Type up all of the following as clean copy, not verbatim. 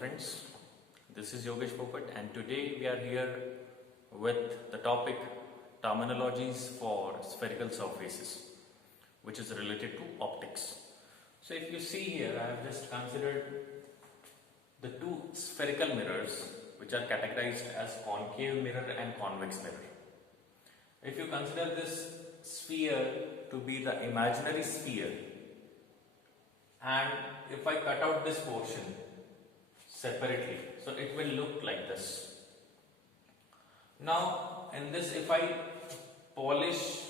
friends, this is Yogesh Popat and today we are here with the topic terminologies for spherical surfaces, which is related to optics. So if you see here, I have just considered the two spherical mirrors which are categorized as concave mirror and convex mirror. If you consider this sphere to be the imaginary sphere, and if I cut out this portion separately, so it will look like this. Now in this, if I polish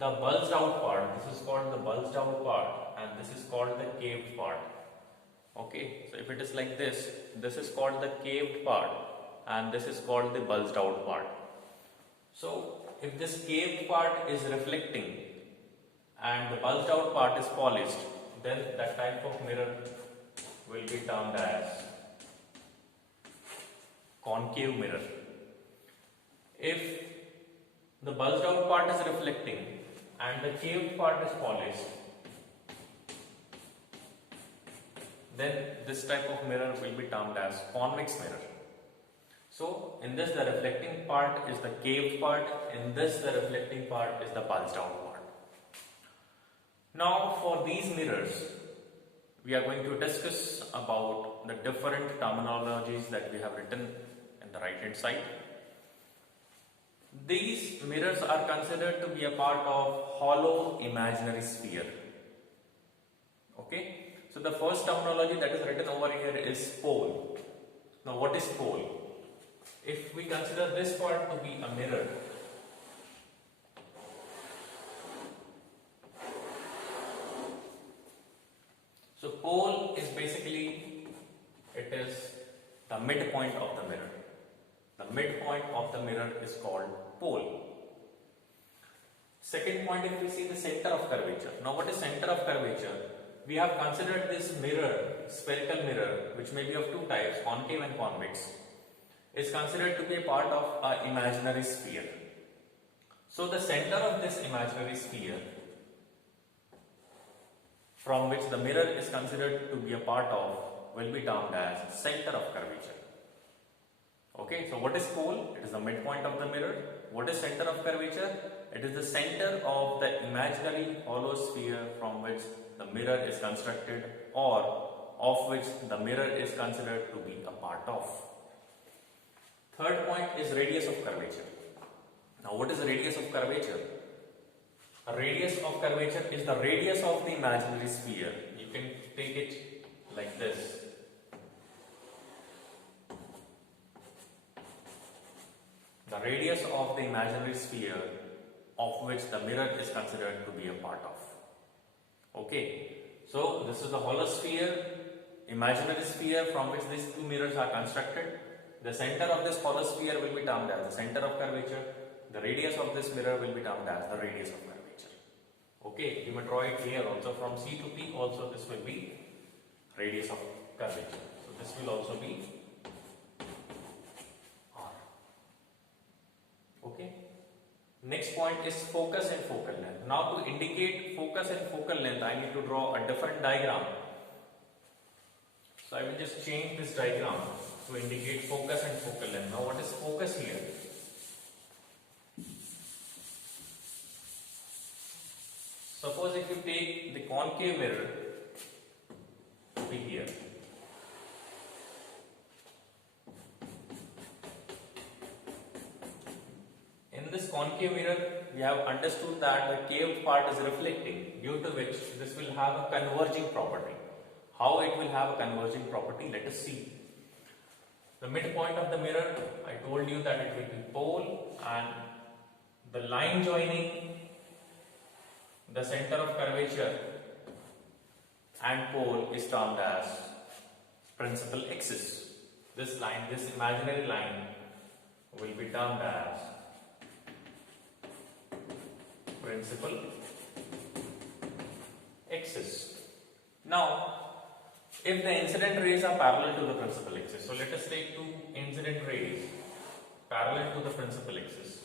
the bulged out part, this is called the bulged out part and this is called the caved part. Okay, so if it is like this is called the caved part and this is called the bulged out part. So if this caved part is reflecting and the bulged out part is polished, then that type of mirror will be termed as concave mirror. If the bulged out part is reflecting and the caved part is polished, then this type of mirror will be termed as convex mirror. So in this the reflecting part is the caved part, in this the reflecting part is the bulged out part. Now for these mirrors, we are going to discuss about the different terminologies that we have written in the right hand side. These mirrors are considered to be a part of hollow imaginary sphere. Okay, so the first terminology that is written over here is pole. Now what is pole? If we consider this part to be a mirror, so pole is basically, it is the midpoint of the mirror. The midpoint of the mirror is called pole. Second point, if we see the center of curvature. Now what is center of curvature? We have considered this mirror, spherical mirror, which may be of two types, concave and convex, is considered to be a part of an imaginary sphere. So the center of this imaginary sphere, from which the mirror is considered to be a part of, will be termed as center of curvature. Okay, so what is pole? It is the midpoint of the mirror. What is center of curvature? It is the center of the imaginary hollow sphere from which the mirror is constructed or of which the mirror is considered to be a part of. Third point is radius of curvature. Now what is the radius of curvature? A radius of curvature is the radius of the imaginary sphere. You can take it like this. The radius of the imaginary sphere of which the mirror is considered to be a part of. Okay, so this is the hollow sphere, imaginary sphere from which these two mirrors are constructed. The center of this hollow sphere will be termed as the center of curvature. The radius of this mirror will be termed as the radius of curvature. Okay, you may draw it here also from C to P. Also this will be radius of curvature. So this will also be R. Okay. Next point is focus and focal length. Now to indicate focus and focal length, I need to draw a different diagram. So I will just change this diagram to indicate focus and focal length. Now what is focus here? Suppose if you take the concave mirror to be here. In this concave mirror, we have understood that the caved part is reflecting, due to which this will have a converging property. How it will have a converging property? Let us see. The midpoint of the mirror, I told you that it will be pole, and the line joining the center of curvature and pole is termed as principal axis. This line, this imaginary line, will be termed as principal axis. Now, if the incident rays are parallel to the principal axis, so let us take two incident rays parallel to the principal axis.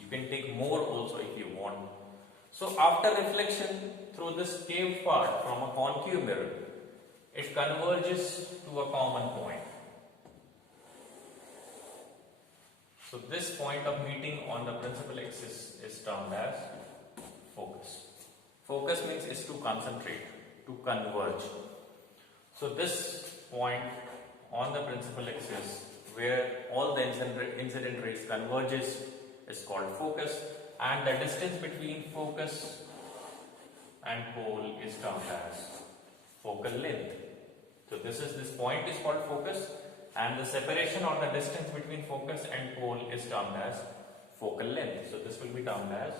You can take more also if you want. So after reflection through this caved part from a concave mirror, it converges to a common point. So this point of meeting on the principal axis is termed as focus. Focus means is to concentrate, to converge. So this point on the principal axis where all the incident rays converges is called focus, and the distance between focus and pole is termed as focal length. So this point is called focus, and the separation or the distance between focus and pole is termed as focal length. So this will be termed as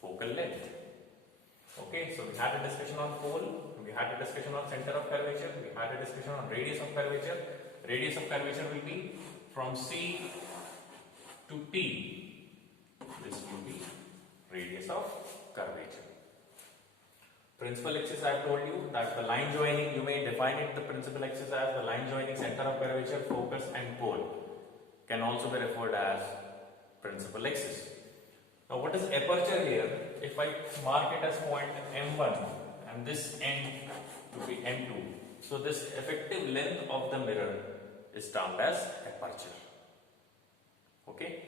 focal length. Okay, so we had a discussion on pole, we had a discussion on center of curvature, we had a discussion on radius of curvature. Radius of curvature will be from C to T. This will be radius of curvature. Principal axis, I have told you that the line joining, you may define it the principal axis as the line joining center of curvature, focus and pole. Can also be referred as principal axis. Now what is aperture here? If I mark it as point M1 and this end to be M2. So this effective length of the mirror is termed as aperture. Okay.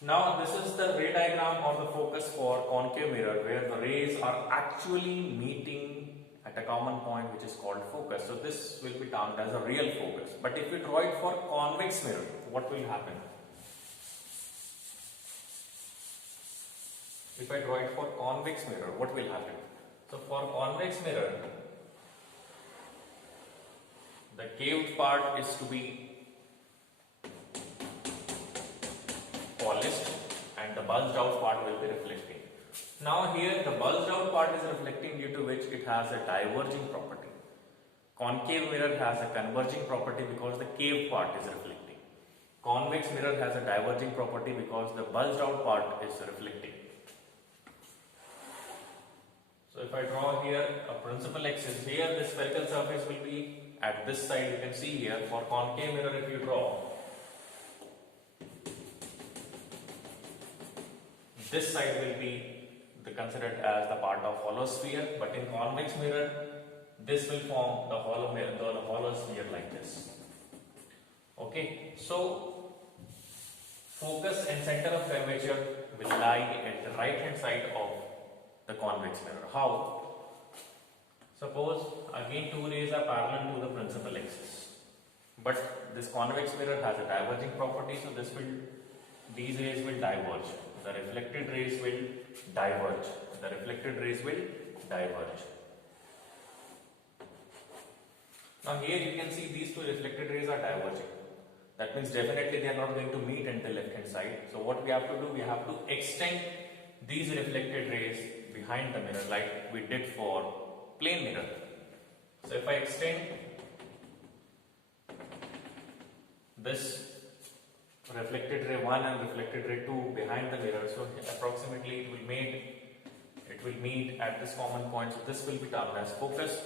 Now this is the ray diagram of the focus for concave mirror where the rays are actually meeting at a common point which is called focus. So this will be termed as a real focus. But if we draw it for convex mirror, what will happen? If I draw it for convex mirror, what will happen? So for convex mirror, the caved part is to be polished and the bulged out part will be reflecting. Now here the bulged out part is reflecting due to which it has a diverging property. Concave mirror has a converging property because the caved part is reflecting. Convex mirror has a diverging property because the bulged out part is reflecting. So if I draw here a principal axis, here the spherical surface will be at this side. You can see here for concave mirror if you draw, this side will be considered as the part of hollow sphere, but in convex mirror this will form the hollow sphere like this. Okay, so focus and center of curvature will lie at the right hand side of the convex mirror. How? Suppose again two rays are parallel to the principal axis, but this convex mirror has a diverging property, so these rays will diverge. The reflected rays will diverge. The reflected rays will diverge. Now here you can see these two reflected rays are diverging. That means definitely they are not going to meet at the left hand side. So what we have to do, we have to extend these reflected rays behind the mirror like we did for plane mirror. So if I extend this reflected ray 1 and reflected ray 2 behind the mirror, so approximately it will meet at this common point, so this will be termed as focus.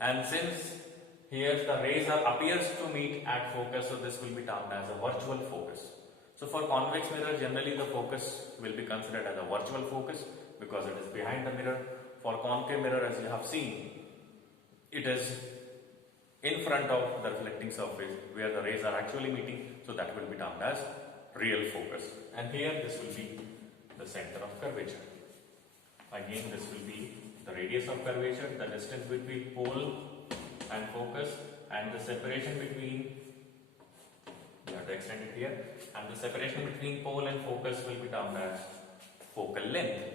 And since here the rays appears to meet at focus, so this will be termed as a virtual focus. So for convex mirror, generally the focus will be considered as a virtual focus because it is behind the mirror. For concave mirror, as you have seen, it is in front of the reflecting surface where the rays are actually meeting, so that will be termed as real focus. And here this will be the center of curvature. Again, this will be the radius of curvature, the distance between pole and focus, and the separation between, you have to extend it here, and the separation between pole and focus will be termed as focal length.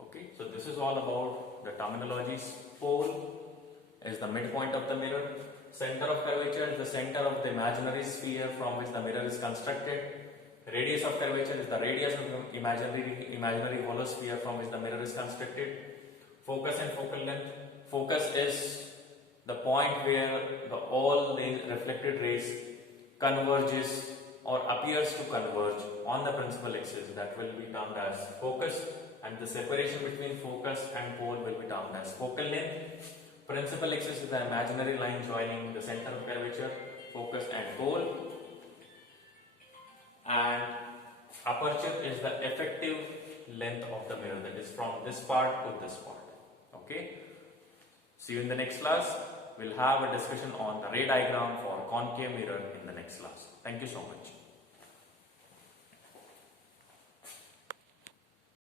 Okay, so this is all about the terminologies. Pole is the midpoint of the mirror. Center of curvature is the center of the imaginary sphere from which the mirror is constructed. Radius of curvature is the radius of the imaginary hollow sphere from which the mirror is constructed. Focus and focal length. Focus is the point where all the reflected rays converges or appears to converge on the principal axis. That will be termed as focus, and the separation between focus and pole will be termed as focal length. Principal axis is the imaginary line joining the center of curvature, focus and pole, and aperture is the effective length of the mirror, that is from this part to this part. Okay. See you in the next class. We'll have a discussion on the ray diagram for concave mirror in the next class. Thank you so much.